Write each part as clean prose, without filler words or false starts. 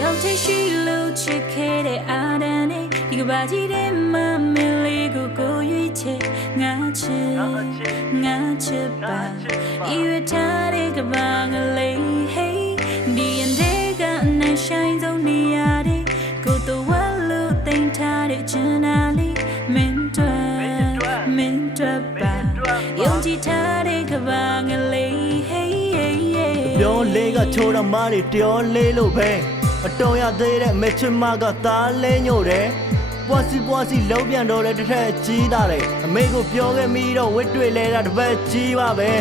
ယောက်တည်းရှိလို့ချစ်ခဲ့တဲ့အာဒန်နဲ့ဒီကဘာကြီးတဲ့မမလေးကိုရွေးချယ်ငါချစ်ပါဤရထားတဲ့ကဘာငလေး hey ဒီရင်တဲ့ကနေဆိုင်ဆုံးနေရတဲ့ကိုတော့ဝလို့တင်ထားတဲ့ချင်နာလေးမင်းတို့ပါယုံကြည်ထားတဲ့ကဘာငလေး hey ပြောလေးကချိုးတော့မားတွေပြောလေးလို့ပဲအတော်ရသေးတဲ့မေချမကသားလဲညို့တယ်ပွားစီလုံးပြန်တော့တဲ့တစ်ထက်ကြီးတာတယ်အမေကိုပြောခဲ့မိတော့ဝစ်တွေ့လဲတာတစ်ပတ်ကြီးပါပဲ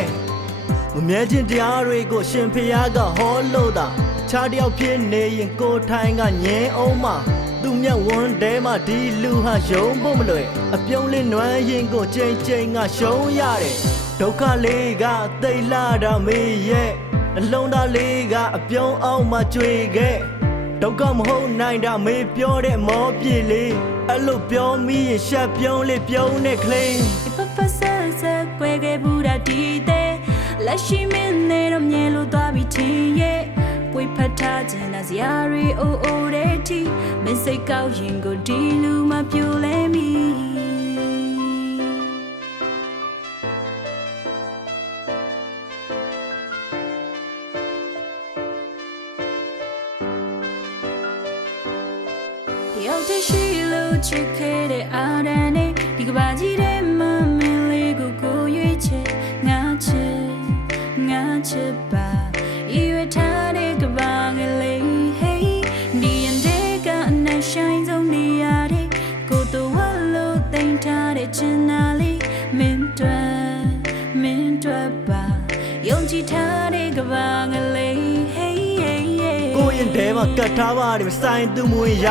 မမြဲခြင်းတရားတွေကိုရှင်ဖျားကဟောလို့တာခြားတယောက်ဖြစ်နေရင်ကိုထိုင်ကငင်းအောင်မှာသူမြတ်ဝန်းတဲမှာဒီလူဟာယုံဖို့မလွယ်အပြုံးလေးနွမ်းရင်ကိုချိန်ကရှုံးရတယ်ဒုက္ခလေးကသိလာတာမေးရဲ့အလုံးသားလေးကအပြုံးအောင်မှကြွေခဲ့ဒုက္ခမဟုတ်နိုင်တာမေးပြောတဲ့မောပြေလေးအဲ့လိုပြောမိရင်ရှက်ပြုံးလေးပြုံးနဲ့ကလေးပဆဆကွဲခဲ့ဘူးတာဒီတဲ့လက်ရှိမင်းနဲ့တော့မြဲလို့သွားပြီးချင်းရဲ့ပွေဖတ်ထားခြင်းနဲ့ဇာရီအိုတဲ့တီမင်းစိတ်ကောက်ရင်ကိုဒီလူမပြိုလဲမိယောက်တည်းရှိလို့ချစ်ခဲ့တဲ့အာဒန်နဲ့ဒီကဘာကြီးတဲ့မမလေးကိုရွေးချယ်ငါချစ်ပါဤရထားတဲ့ကဘာငလေး hey ဒီရင်တဲ့ကနေဆိုင်ဆုံးနေရတဲ့ကိုတော့ဝလို့တင်ထားတဲ့ချင်နာလေးမင်းတို့ပါယုံကြည်ထားတဲ့ကဘာငလေး hey ကိုရင်တဲမှာကတ်ထားပါတယ်ဆိုင်သူမွေရ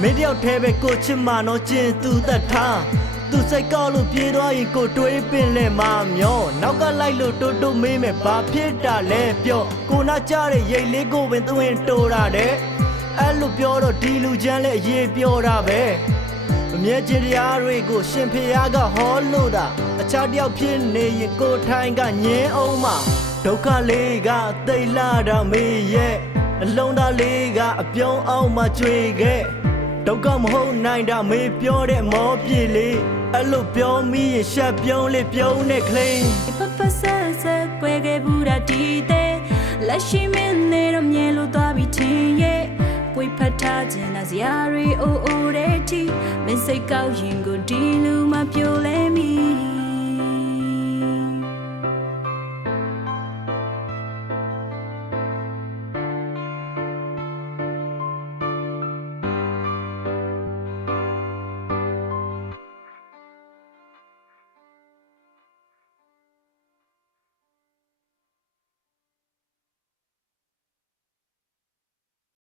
မင်းတယောက်တည်းပဲကိုချစ်မှတော့ကျင်သူသက်ထားသူစိတ်ကောက်လို့ပြေးသွားရင်ကိုတွေးပင်လဲမမျောနောက်ကလိုက်လို့တိုးမေးမယ်ဘာဖြစ်တာလဲပြောကိုနာကြတဲ့ရိတ်လေးကိုပင်သွင်းတိုးတာတဲ့အဲ့လိုပြောတော့ဒီလူချမ်းလဲအရေးပြောတာပဲမမြဲခြင်းတရားတွေကိုရှင်ဖျားကဟောလို့တာအခြားတယောက်ဖြစ်နေရင်ကိုထိုင်ကငင်းအောင်မှာဒုက္ခလေးကသိလာတာမေးရဲ့အလုံးသားလေးကအပြုံးအောင်မှကြွေခဲ့ဒုက္ခမဟုတ်နိုင်တာမေးပြောတဲ့မောပြေလေးအဲ့လိုပြောမိရင်ရှက်ပြုံးလေးပြုံးနဲ့ကလေးပဆဆကွဲခဲ့ဘူးတာဒီတဲ့လက်ရှိမင်းနဲ့တော့မြဲလို့သွားပြီးချင်းရဲ့ပွေဖတ်ထားခြင်းနဲ့ဇာရီအိုတဲ့တီမင်းစိတ်ကောက်ရင်ကိုဒီလူမပြိုလဲမိ